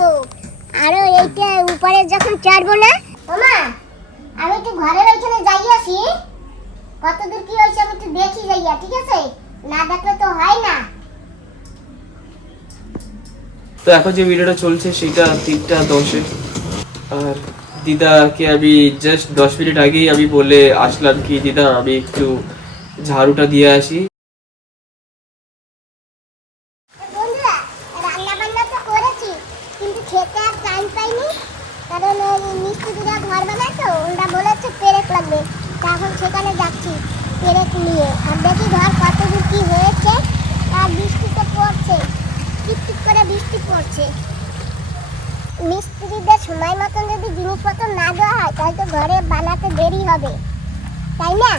দেবো আরও এইটা উপরে যখন চড়বো না আমি একটু ঘরের ওইখানে যাই আসি। কত দূর কি হয়েছে আমি একটু দেখি যাইয়া, ঠিক আছে? না দেখলে তো হয় না। তো এখন যে ভিডিওটা চলছে, সেটা তিনটা দশে। আর দিদাকে আমি জাস্ট দশ মিনিট আগেই আমি বলে আসলাম কি, দিদা, আমি একটু ঝাড়ুটা দিয়ে আসি বন্ধুরা রান্না বান্না তো করেছি কিন্তু খেতে আর টাইম পাইনি কারণ ওই মিস্ত্রিরা ঘর বানায় তো ওরা বলেছে পেরেক লাগবে তা এখন সেখানে যাচ্ছি পেরেক নিয়ে আর দেখি ঘর কত দূর কি হয়েছে আর বৃষ্টি তো পড়ছে টিপ করে বৃষ্টি পড়ছে মিস্ত্রিদের সময় মতন যদি জিনিসপত্র না দেওয়া হয় তাহলে তো ঘরে বানাতে দেরি হবে। তাই না?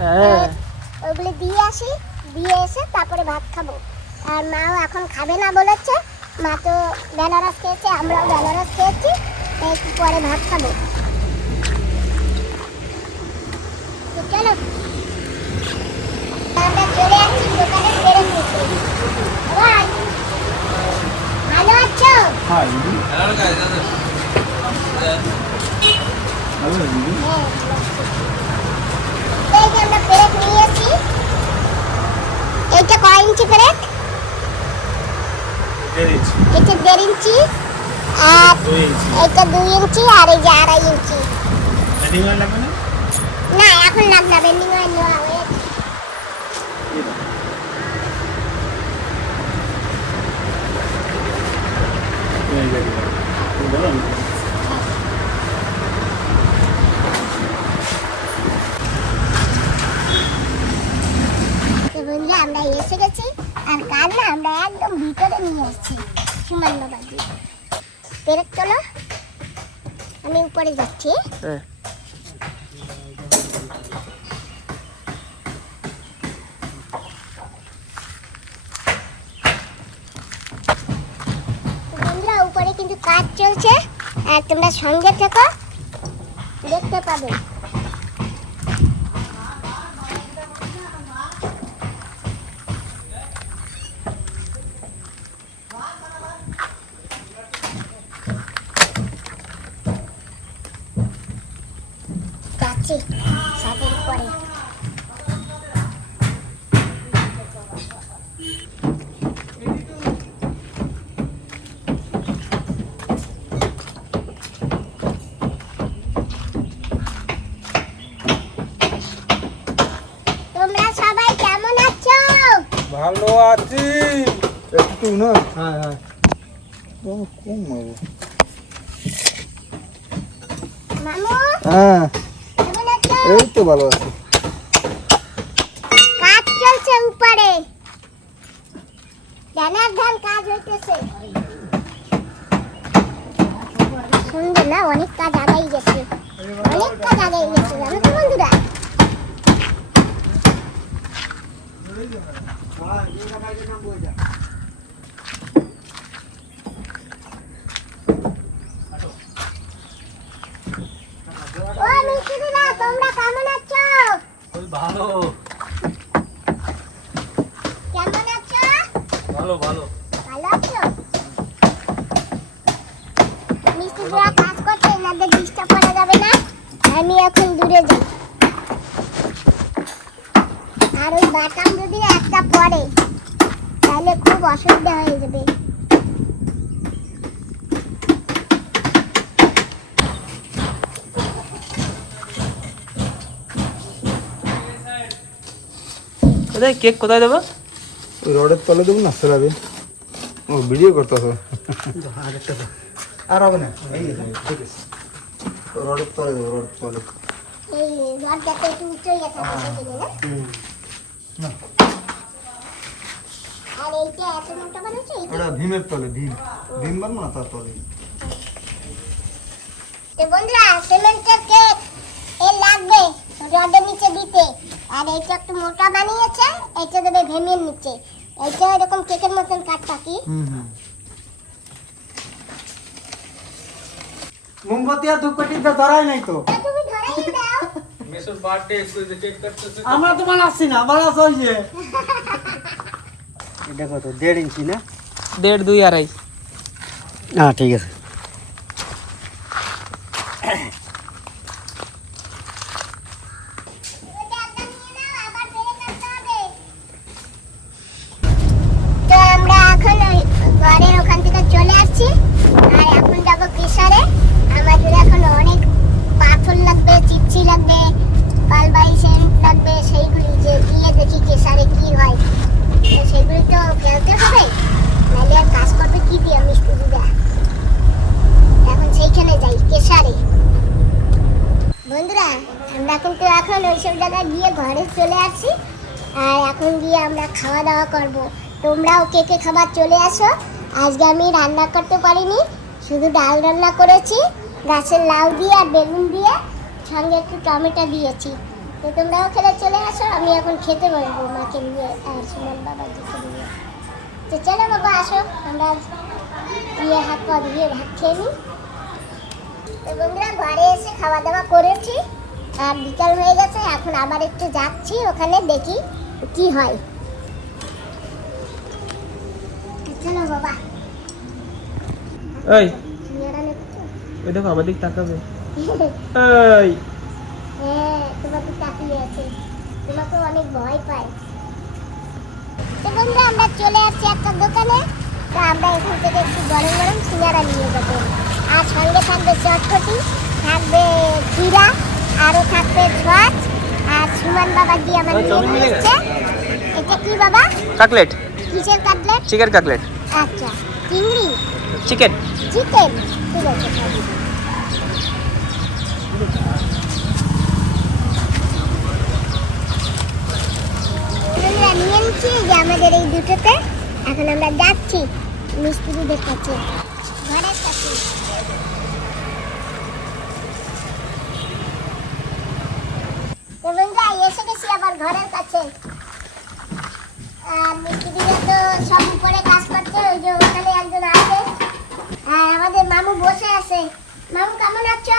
হ্যাঁ। ওগুলো দিয়ে আসি দিয়ে এসে তারপরে ভাত খাব। আর মাও এখন খাবে না বলেছে। মা তো বেনারস খেয়েছে আমরাও বেনারস খেয়েছি একটু পরে ভাত খাব। চলো। আমরা চলে আসছি দোকানে বেরো হ্যাঁ দিদি ভালো দিদি হ্যাঁ এই যে আমরা পেরেক নিয়ে এসেছি এইটা কয় ইঞ্চি পেরেক এটা দেড় ইঞ্চি আর এটা না বেন্ডিং হয়েছে এই দেখো বলো না। তো আমরা এসে গেছি, আর কার আমরা একদম ভিতরে নিয়ে এসেছি সুমান্য বাজি আমি উপরে যাচ্ছি। হ্যাঁ তো বন্ধুরা উপরে কিন্তু কাজ চলছে। আর তোমরা সঙ্গে থেকো। দেখতে পাবে। ভালো আছি। একটু না? হ্যাঁ হ্যাঁ। কম মারো হ্যাঁ। এই তো ভালো আছি। কাজ চলছে উপরে। ধানের ধান কাজ হইতেছে। না অনেক কাজ আগাই গেছে। অনেক কাজ আগাই গেছে জানো তো বন্ধুরা? তোমরা কেমন আছো ভালো কেমন আছো ভালো। ভালো ভালো। আছো মিস্ত্রিরা কাজ এনাদের ডিস্টার্ব করা যাবে না। আমি এখন দূরে যাই আর ওই বাটাম যদি একটা পড়ে তাহলে খুব অসুবিধা হয়ে যাবে। কোথায় কেক কোথায় দেবো? ওই রডের তলে দেবো না সেলাবে। ও ভিডিও করতেছো। আর হবে না। রডের তলে দেবো রডের তলে। এই দরজাটা একটু উঁচু হয়ে? গেছে না। আর এইটা এত মোটা বানাচ্ছে এইটা ভীমের তলে ভীম। ভীম বানবো না তার তলে? তো বন্ধুরা সিমেন্টের কেক এ লাগবে রডের নিচে দিতে। আর এইটা একটু মোটা বানিয়েছে এইটা দেবে ভেমের নিচে। এইটা এরকম কেকের মতন কাট পাকি হুম হুম। মোমবাতি আর ধূপকাঠি তো ধরাই নাই তো। আমরা তো বানাচ্ছি না বানাচ্ছ ওই যে। দেখো তো দেড় ইঞ্চি না? দেড় দুই আড়াই। হ্যাঁ ঠিক আছে তো আমরা এখন ওই ঘরের ওখান থেকে চলে আসছি আর এখন যাব কেশারে আমাদের এখন অনেক পাথর লাগবে চিপচি লাগবে পালবাই সেন্ট লাগবে সেইগুলি যে গিয়ে দেখি কেশারে কি হয় তো সেগুলি তো ফেলতে হবে নাহলে আর কাজ করবে কি দিয়ে মিস্ত্রিরা এখন সেইখানে যাই কেশারে বন্ধুরা আমরা কিন্তু এখন ওইসব জায়গায় গিয়ে ঘরে চলে আসছি আর এখন গিয়ে আমরা খাওয়া দাওয়া করব তোমরাও কে কে খাবার চলে আসো? আজকে আমি রান্না করতে পারিনি, শুধু ডাল রান্না করেছি, গাছের লাউ দিয়ে আর বেগুন দিয়ে, সঙ্গে একটু টমেটো দিয়েছি। তো তোমরাও খেলে চলে আসো, আমি এখন খেতে বলব মাকে নিয়ে, আর সুমন বাবাজিকে নিয়ে। তো চলো বাবা, আসো, আমরা দিয়ে হাত পা ধুয়ে ভাত খেয়ে নিই। তো বন্ধুরা, ঘরে এসে খাওয়া দাওয়া করেছি, আর বিকাল হয়ে গেছে, এখন আবার একটু যাচ্ছি, ওখানে দেখি কি হয়। এই। ওই দেখো আমাদের তাকাবে। এই। হ্যাঁ তোমাকে তাকিয়ে আছে। তোমাকে অনেক ভয় পায়। তো বন্ধুরা আমরা চলে আসছি একটা দোকানে। তো আমরা এখান থেকে একটু গরম গরম সিঙ্গারা নিয়ে যাব। আর সঙ্গে থাকবে চটপটি থাকবে আরও থাকবে ছোঁয়াচ আর সুমন বাবা দিয়ে আমার নিয়ে নিয়ে এসছে এটা কি বাবা? কাটলেট। কিসের কাটলেট? Chicken cutlet. আচ্ছা চিংড়ি? চিকেন চিকেন ঠিক আছে নিয়ে নিচ্ছি যে আমাদের এই দুটোতে এখন আমরা যাচ্ছি মিস্ত্রিদের কাছে ঘরের কাছে এসে গেছি আবার ঘরের কাছে। তো সব উপরে কাজ করছে ওই যে ওখানে একজন আছে। আর আমাদের মামু বসে আছে। মামু কেমন আছো?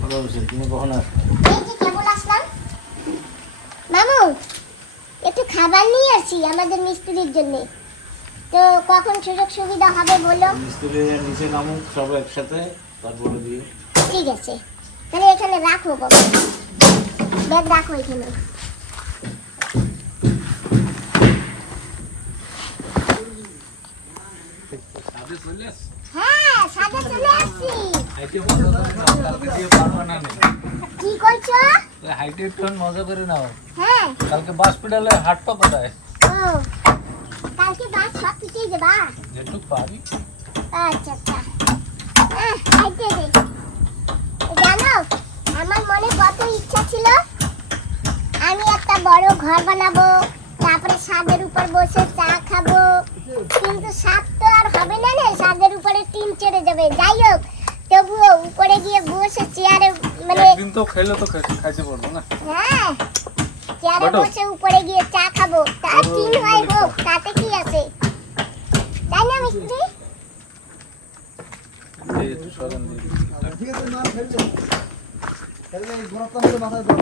ভালো আছে তুমি কখন আস এই যে কেবল আসলাম। মামু একটু খাবার নিয়ে আসি আমাদের মিস্ত্রির জন্য। তো কখন সুযোগ সুবিধা হবে বলো? মিস্ত্রি নিচে নামুক সব একসাথে তারপরে দিয়ে। ঠিক আছে। তাহলে এখানে রাখো বাবা ব্যাগ রাখো এখানে হ্যাঁ সাথে চলে আসছি কি করছ হাইটে একটু মজা করে নাও। হ্যাঁ। কালকে বাস পেডালে হাটটা কোথায় ও কালকে বাস সব পিছিয়ে যাবা? যেটুক পারি। আচ্ছা আচ্ছা। আহ, দে। জানো আমার মনে কত ইচ্ছা ছিল আমি একটা বড় ঘর বানাবো তারপরে ছাদের উপর বসে চা খাব। কিন্তু ছাদ তো আর হবে না রে ছাদের উপরে টিন চড়ে যাবে। যাই হোক তবুও উপরে গিয়ে বসে চেয়ারে মানে একদিন তো খেলে তো খাইতে পারব না। হ্যাঁ চেয়ারে বসে উপরে গিয়ে চা খাব। তার টিন হয় হোক তাতে কি আছে? তাই না মিস্ত্রি। ঠিক আছে না ফেললে ফেললে এই মাথায় দাও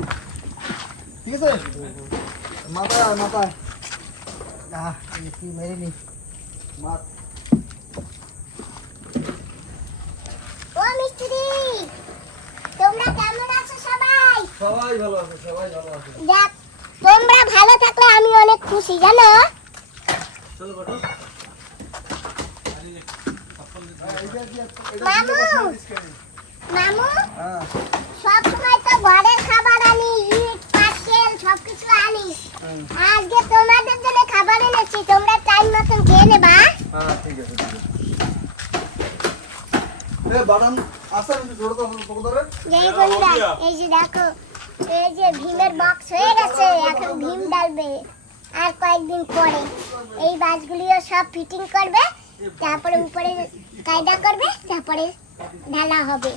ঠিক আছে? মাথা মাথা আহ কি মেরে মাথা ও মিস্ত্রি তোমরা কেমন আছো সবাই? সবাই ভালো আছে সবাই ভালো আছে। দেখ তোমরা ভালো থাকলে আমি অনেক খুশি জানো? চলো বটো। মামু! মামু! হ্যাঁ। সব সময় তো ঘরের খাবার আনি ইট পাটকেল সব কিছু আনি আজকে তোমাদের জন্য খাবার এনেছি তোমরা টাইম মতন খেয়ে নেবা। হ্যাঁ ঠিক আছে ঠিক আছে এ বাদাম আসা আমি ছোট তো তোকে ধরে যেই বন্ধুরা এই যে দেখো এই যে ভীমের বক্স হয়ে গেছে এখন ভীম ডালবে। আর কয়েকদিন পরে এই বাসগুলিও সব ফিটিং করবে তারপরে উপরে কায়দা করবে তারপরে ঢালা হবে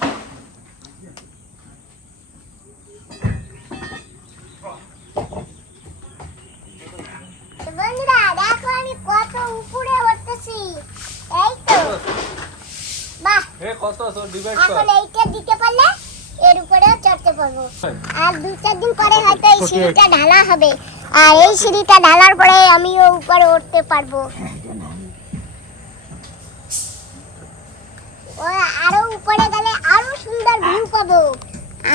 তো বন্ধুরা দেখো আমি কত উপরে উঠতেছি এই তো বাহ এ কত আছো? ডিভাইড কর। এখন এইটা দিতে পারলে এর উপরেও চড়তে পারব। আর দু চার দিন পরে হয়তো এই সিঁড়িটা ঢালা হবে। আর এই সিঁড়িটা ঢালার পরে আমিও উপরে উঠতে পারব। উপরে গেলে আরও সুন্দর ভিউ পাবো।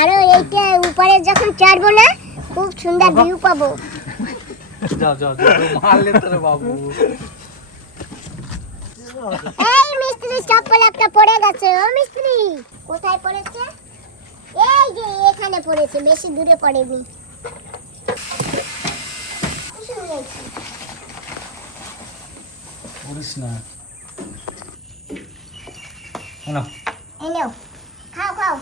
আরও এইটা উপরে যখন চড়বো না খুব সুন্দর ভিউ পাবো। যাও যাও যাও মারলে তোরে বাবু। মিস্ত্রি চপ্পল একটা পড়ে গেছে ও মিস্ত্রি। কোথায় পড়েছে? এই যে এখানে পড়েছে বেশি দূরে পড়েনি। করিস না। এই নাও খাও খাও।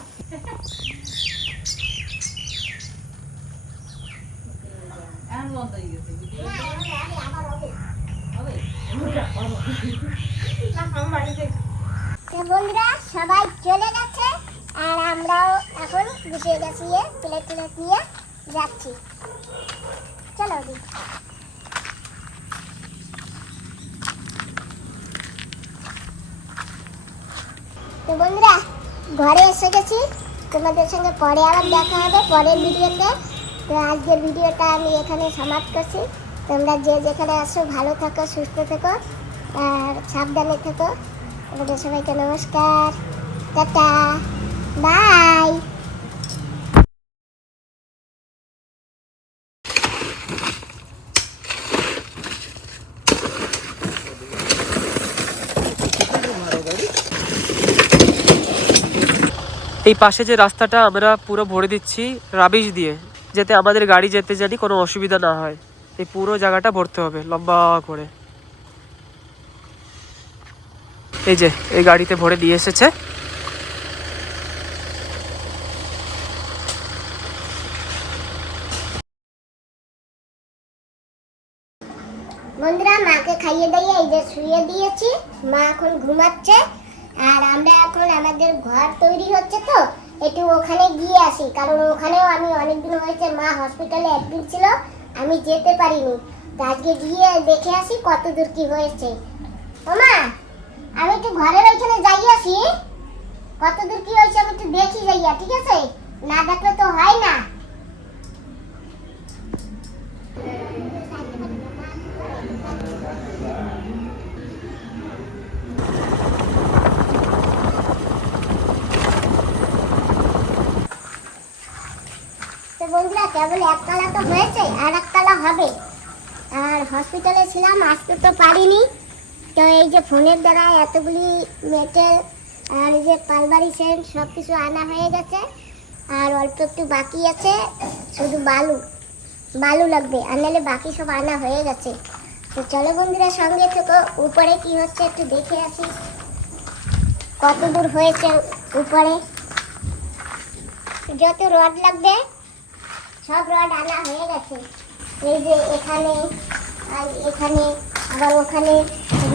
তো বন্ধুরা, সবাই চলে গেছে, আর আমরাও এখন গুছিয়ে গেছিয়ে প্লেট প্লেট নিয়ে যাচ্ছি। চলো দি তো বন্ধুরা, ঘরে এসে গেছি। তোমাদের সঙ্গে পরে আবার দেখা হবে, পরের ভিডিওতে। তো আজকের ভিডিওটা আমি এখানে সমাপ্ত করছি। তোমরা যে যেখানে আসো ভালো থাকো, সুস্থ থেকো, আর সাবধানে থেকো। তোমাদের সবাইকে নমস্কার। টাটা। বাই। এই পাশে যে রাস্তাটা আমরা পুরো ভরে দিচ্ছি রাবিশ দিয়ে, যাতে আমাদের গাড়ি যেতে জানি কোনো অসুবিধা না হয়। এই পুরো জায়গাটা ভরতে হবে, লম্বা করে। এই যে, এই গাড়িতে ভরে দিয়ে এসেছে। বন্ধুরা, মাকে খাইয়ে দিয়ে এই যে শুয়ে দিয়েছি। মা এখন ঘুমাচ্ছে। আর আমরা এখন আমাদের ঘর তৈরি হচ্ছে তো, একটু ওখানে গিয়ে আসি। কারণ ওখানেও আমি অনেকদিন হয়েছে মা হসপিটালে অ্যাডমিট ছিল, আমি যেতে পারিনি। আজকে গিয়ে দেখে আসি কত দূর কি হয়েছে। ও মা আমি একটু ঘরের ওইখানে যাই আসি। কত দূর কি হয়েছে আমি একটু দেখি যাইয়া, ঠিক আছে? না দেখলে তো হয় না। বন্ধুরা, কেবল একতলা তো হয়েছে, আর একতলা হবে। আর হসপিটালে ছিলাম, আসতে তো পারিনি। তো এই যে ফোনের দ্বারা এতগুলি মেটেল আর এই যে পালবাড়ি সেন্ট সব কিছু আনা হয়ে গেছে। আর অল্প একটু বাকি আছে, শুধু বালু। বালু লাগবে আর নাহলে বাকি সব আনা হয়ে গেছে। তো চলো বন্ধুরা, সঙ্গে থেকো। উপরে কি হচ্ছে একটু দেখে আসি। কত দূর হয়েছে উপরে? যত রড লাগবে, সব রড আনা হয়ে গেছে। এই যে এখানে আর এখানে আবার ওখানে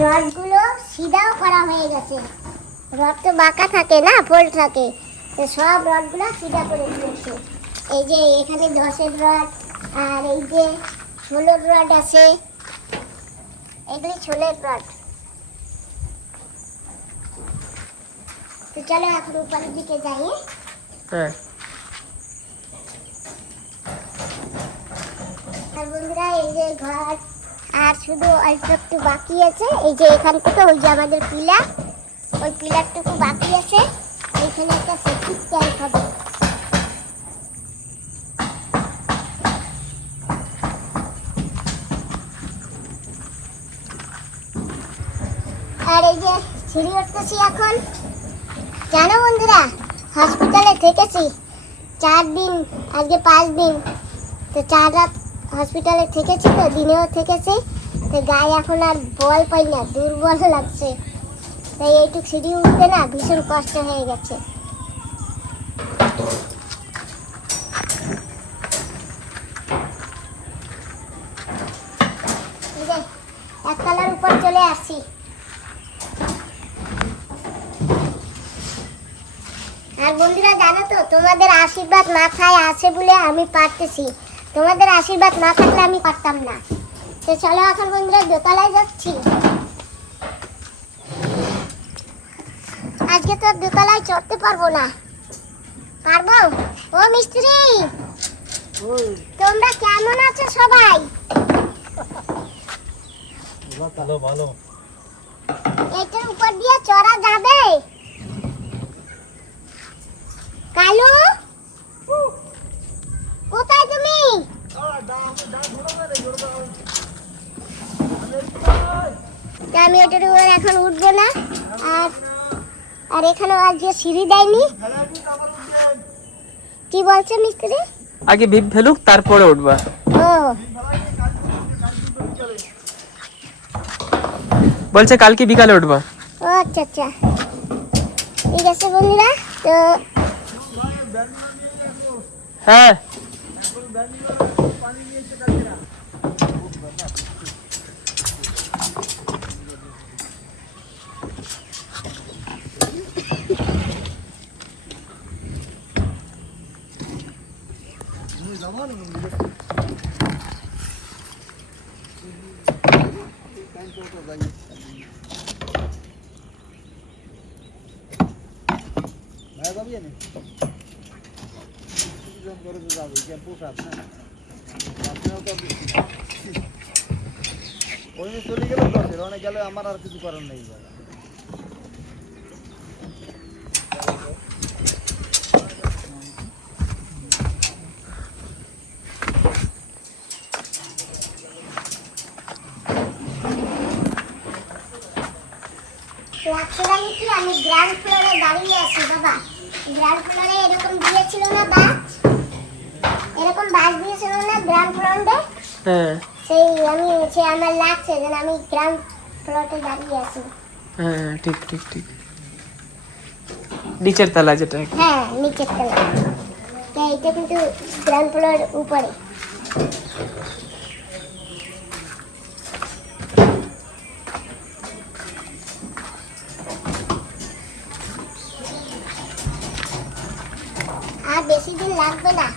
রডগুলো সিধাও করা হয়ে গেছে। রড তো বাঁকা থাকে না ফোল্ড থাকে। তো সব রডগুলো সিধা করে দিয়েছে। এই যে এখানে দশের রড আর এই যে ষোলোর রড আছে এগুলি ষোলোর রড। তো চলো এখন উপরের দিকে যাই হ্যাঁ? হ্যাঁ। আর বন্ধুরা এই যে ঘর আর শুধু একটু বাকি আছে। এই যে এখান থেকে ওই যে আমাদের পিলার। ওই পিলারটুকু বাকি আছে। এইখানে একটা সেপ্টিক ট্যাঙ্ক হবে। আর এই যে সিঁড়ি উঠতেছি এখন। জানো বন্ধুরা? হসপিটালে থেকেছি। চার দিন, আজকে পাঁচ দিন। তো চার রাত হসপিটালে থেকেছি তো, দিনেও থেকেছি। তো গায়ে এখন আর বল পাই না, দুর্বল লাগছে। তাই এইটুক সিঁড়ি উঠতে না ভীষণ কষ্ট হয়ে গেছে। একতলার উপর চলে আসছি। আর বন্ধুরা জানো তো, তোমাদের আশীর্বাদ মাথায় আছে বলে আমি পারতেছি। তোমাদের আশীর্বাদ না থাকলে আমি পারতাম না। তো চলো এখন বন্ধুরা দোতলায় যাচ্ছি। আজকে তো দোতলায় চড়তে পারব না। পারব? ও মিস্ত্রি! তোমরা কেমন আছো সবাই? ভালো ভালো। এটার উপর দিয়ে চড়া যাবে? তা আমি এটার উপর এখন উঠবো না। আর আর এখানে আজকে সিঁড়ি দেয়নি। কি বলছে মিস্ত্রি? আগে ভিপ ফেলুক তারপরে উঠবা। ও। বলছে কালকে বিকালে উঠবা। ও আচ্ছা আচ্ছা। ঠিক আছে বন্ধুরা তো হ্যাঁ। ভাই যাবি এনে জন করে তো যাবে যে পোশাক না আপনারাও তো ওই নিয়ে চলে গেল গেলে আমার আর কিছু করার নেই। কি? আমি গ্রাউন্ড ফ্লোরে দাঁড়িয়ে আছি বাবা। গ্রাউন্ড ফ্লোরে এরকম দিয়েছিল না বাস? এরকম বাস দিয়েছিল না গ্রাউন্ড ফ্লোরে? হ্যাঁ। সেই আমি সে আমার লাগছে যেন আমি গ্রাউন্ড ফ্লোরে দাঁড়িয়ে আছি। হ্যাঁ ঠিক ঠিক ঠিক। নিচের তলা যেটা হ্যাঁ নিচের তলা। এটা কিন্তু গ্রাউন্ড ফ্লোর উপরে। আর বেশি দিন লাগবে না।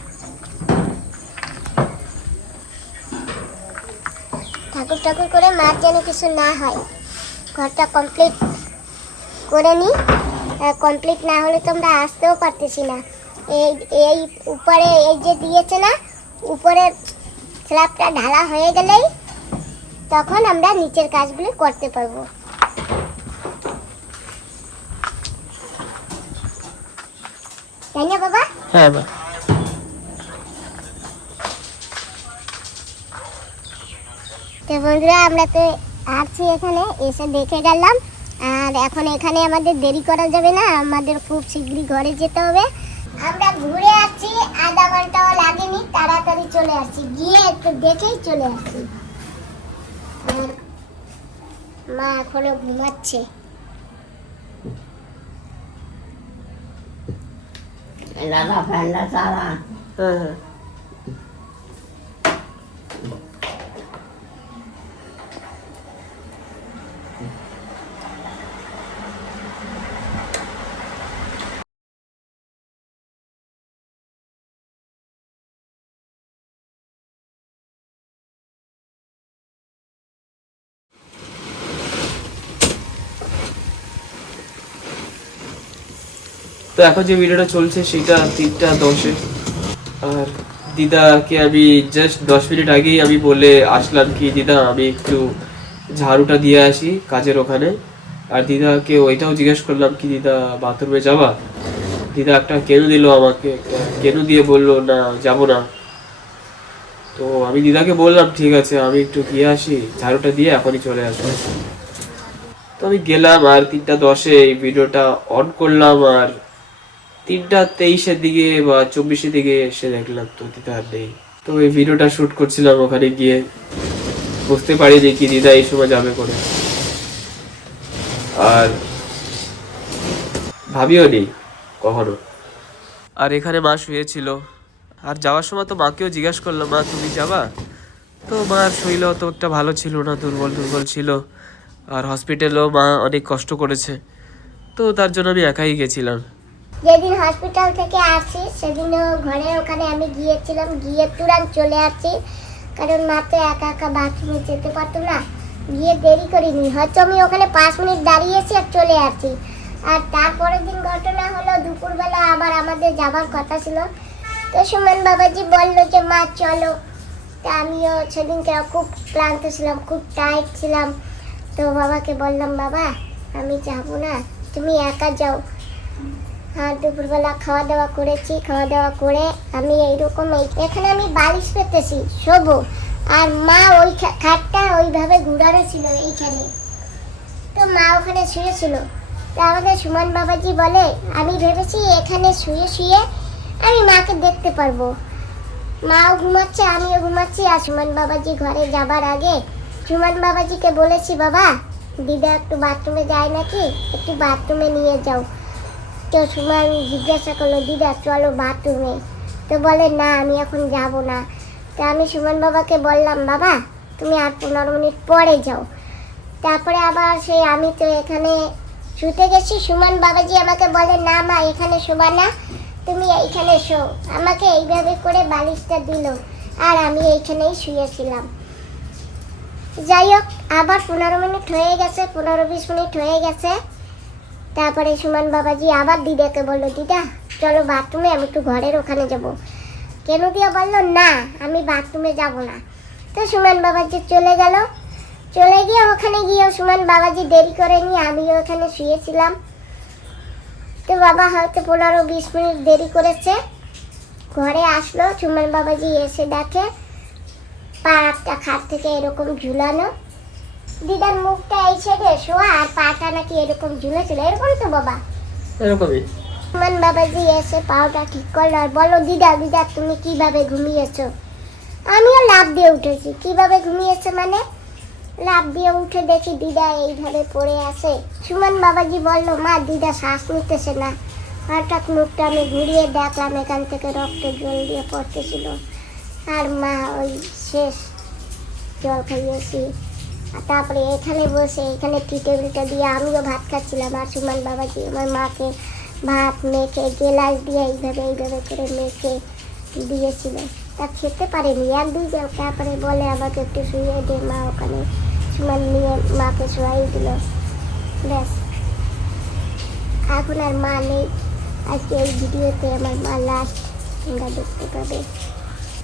ঠাকুর ঠাকুর করে মার যেন কিছু না হয়। ঘরটা কমপ্লিট করে নিই কমপ্লিট না হলে তোমরা আসতেও পারতেছি না। এই এই উপরে এই যে দিয়েছে না উপরের স্ল্যাবটা ঢালা হয়ে গেলেই তখন আমরা নিচের কাজগুলো করতে পারব। তাই না বাবা? হ্যাঁ বা তো বন্ধুরা আমরা তো আসছি এখানে এসে দেখে গেলাম। আর এখন এখানে আমাদের দেরি করা যাবে না আমাদের খুব শীঘ্রই ঘরে যেতে হবে। আমরা ঘুরে আসছি আধা ঘন্টাও লাগেনি তাড়াতাড়ি চলে আসছি। গিয়ে একটু দেখেই চলে আসছি। মা এখনও ঘুমাচ্ছে। দাদা ফ্যানটা চালা। হ্যাঁ তো এখন যে ভিডিওটা চলছে সেটা তিনটা দশে। আর দিদাকে আমি জাস্ট দশ মিনিট আগেই আমি বলে আসলাম কি, দিদা, আমি একটু ঝাড়ুটা দিয়ে আসি কাজের ওখানে। আর দিদাকে ওইটাও জিজ্ঞেস করলাম কি, দিদা, বাথরুমে যাবা? দিদা একটা কেনু দিল আমাকে, একটা কেনু দিয়ে বলল, না, যাব না। তো আমি দিদাকে বললাম, ঠিক আছে, আমি একটু গিয়ে আসি, ঝাড়ুটা দিয়ে এখনই চলে আসব। তো আমি গেলাম আর তিনটা দশে এই ভিডিওটা অন করলাম আর তিনটা তেইশের দিকে বা চব্বিশের দিকে এসে দেখলাম তো দিদা আর নেই। তো এই ভিডিওটা শুট করছিলাম ওখানে গিয়ে। বুঝতে পারিনি কি দিদা এই সময় যাবে করে। আর ভাবিও নি কখনো। আর এখানে মা শুয়েছিল। আর যাওয়ার সময় তো মাকেও জিজ্ঞাসা করলাম, মা, তুমি যাবা? তো মার শরীর তো একটা ভালো ছিল না, দুর্বল দুর্বল ছিল। আর হসপিটালেও মা অনেক কষ্ট করেছে। তো তার জন্য আমি একাই গেছিলাম। যেদিন হসপিটাল থেকে আসি সেদিনও ঘরে ওখানে আমি গিয়েছিলাম, গিয়ে তুরান চলে আসি। কারণ মা তো একা একা বাথরুমে যেতে পারতো না। গিয়ে দেরি করিনি। হয়তো আমি ওখানে পাঁচ মিনিট দাঁড়িয়েছি আর চলে আসি। আর তারপরের দিন ঘটনা হলো, দুপুরবেলা আবার আমাদের যাবার কথা ছিল। তো সুমন বাবাজি বলল যে, মা, চলো। তা আমিও সেদিনকে খুব ক্লান্ত ছিলাম, খুব টাইট ছিলাম। তো বাবাকে বললাম, বাবা, আমি যাব না। তুমি একা যাও। আর দুপুরবেলা খাওয়া দাওয়া করেছি খাওয়া দাওয়া করে আমি এইরকম এখানে আমি বালিশ পেতেছি, শোবো। আর মা ওই খাটটা ওইভাবে ঘুরানো ছিল এইখানে। তো মা ওখানে শুয়েছিল। তা আমাদের সুমন বাবাজি বলে, আমি ভেবেছি এখানে শুয়ে শুয়ে আমি মাকে দেখতে পারব। মাও ঘুমাচ্ছে, আমিও ঘুমাচ্ছি, আর সুমন বাবাজি ঘরে যাবার আগে সুমন বাবাজিকে বলেছি, বাবা, দিদা একটু বাথরুমে যায় নাকি? একটু বাথরুমে নিয়ে যাও। তো আমি জিজ্ঞাসা করল দিদা, চলো বাথরুমে। তো বলে, না, আমি এখন যাব না। তা আমি সুমন বাবাকে বললাম, বাবা, তুমি আর পনেরো মিনিট পরে যাও। তারপরে আবার সেই আমি তো এখানে শুতে গেছি। সুমন বাবাজি আমাকে বলে, না, মা, এখানে শোবা না, তুমি এইখানে শো। আমাকে এইভাবে করে বালিশটা দিল, আর আমি এইখানেই শুয়েছিলাম। যাই হোক, আবার পনেরো মিনিট হয়ে গেছে, পনেরো বিশ মিনিট হয়ে গেছে। তারপরে সুমন বাবাজি আবার দিদাকে বলল, দিদা, চলো বাথরুমে আমি একটু ঘরের ওখানে যাব। কেন দিয়া বলল, না, আমি বাথরুমে যাব না। তো সুমন বাবাজি চলে গেল। চলে গিয়ে ওখানে গিয়ে সুমন বাবাজি দেরি করে করেনি আমিও ওখানে শুয়েছিলাম। তো বাবা হয়তো পনেরো বিশ মিনিট দেরি করেছে। ঘরে আসলো, সুমন বাবাজি এসে দেখে পাটা খাট থেকে এরকম ঝুলানো। দিদার মুখটা এই ছেড়ে শোয়া আর পাটা নাকি এরকম ঝুলেছিল। এরকম তো বাবা। এরকমই। সুমন বাবাজি এসে পাওটা ঠিক করল আর বলো দিদা দিদা তুমি কীভাবে ঘুমিয়েছো? আমিও লাভ দিয়ে উঠেছি। কীভাবে ঘুমিয়েছে মানে? লাভ দিয়ে উঠে দেখি দিদা এইভাবে পড়ে আছে। সুমন বাবাজি বলল মা দিদা শ্বাস নিতেছে না। হঠাৎ মুখটা আমি ঘুরিয়ে দেখলাম এখান থেকে রক্ত জল দিয়ে পড়তেছিল। আর মা ওই শেষ জল খাইয়েছি। তারপরে এখানে বসে, এখানে টি টেবিলটা দিয়ে আমিও ভাত খাচ্ছিলাম। আর সুমন বাবাজি, আমার মাকে ভাত মেখে, গেলাস দিয়ে এইভাবে এইভাবে করে মেখে দিয়েছিল। তা খেতে পারেনি। এক দুই জন তারপরে বলে আমাকে একটু শুয়ে দে মা ওখানে। সুমন নিয়ে মাকে শোয়াই দিল। ব্যাস। এখন আর মা নেই। আজকে এই ভিডিওতে আমার মা লাস্ট তোমরা দেখতে পাবে।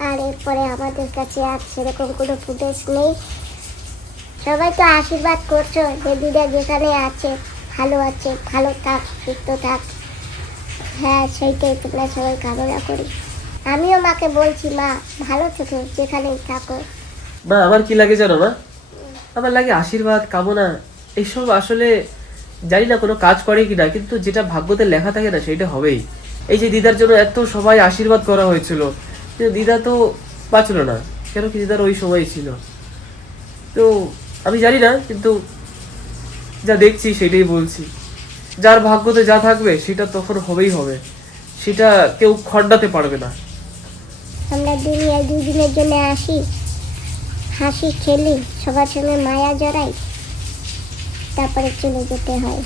আর এরপরে আমাদের কাছে আর সেরকম কোনো ফুটেজ নেই। সবাই তো আশীর্বাদ করছ দিদা যেখানে আছে, ভালো আছে, ভালো থাক, সুস্থ থাক। হ্যাঁ সেইটাই তোমরা সবাই কামনা করি। আমিও মাকে বলছি, মা, ভালো থেকো, যেখানেই থাকো। মা আমার কি লাগে জানো, মা? আমার লাগে আশীর্বাদ, কামনা, এইসব আসলে জানি না কোনো কাজ করে কি না কিন্তু যেটা ভাগ্যতে লেখা থাকে না সেটা হবেই। এই যে দিদার জন্য এত সবাই আশীর্বাদ করা হয়েছিল, কিন্তু দিদা তো বাঁচলো না, কেন কি দিদার ওই সময় ছিল? তো আমি জানি না, কিন্তু যা দেখছি সেটাই বলছি। যার ভাগ্যতে যা থাকবে, সেটা তখন হবেই হবে। সেটা কেউ খণ্ডাতে পারবে না। আমরা দুনিয়ায় দুই দিনের জন্য আসি হাসি খেলি, সবার সঙ্গে মায়া জড়াই, তারপরে চলে যেতে হয়।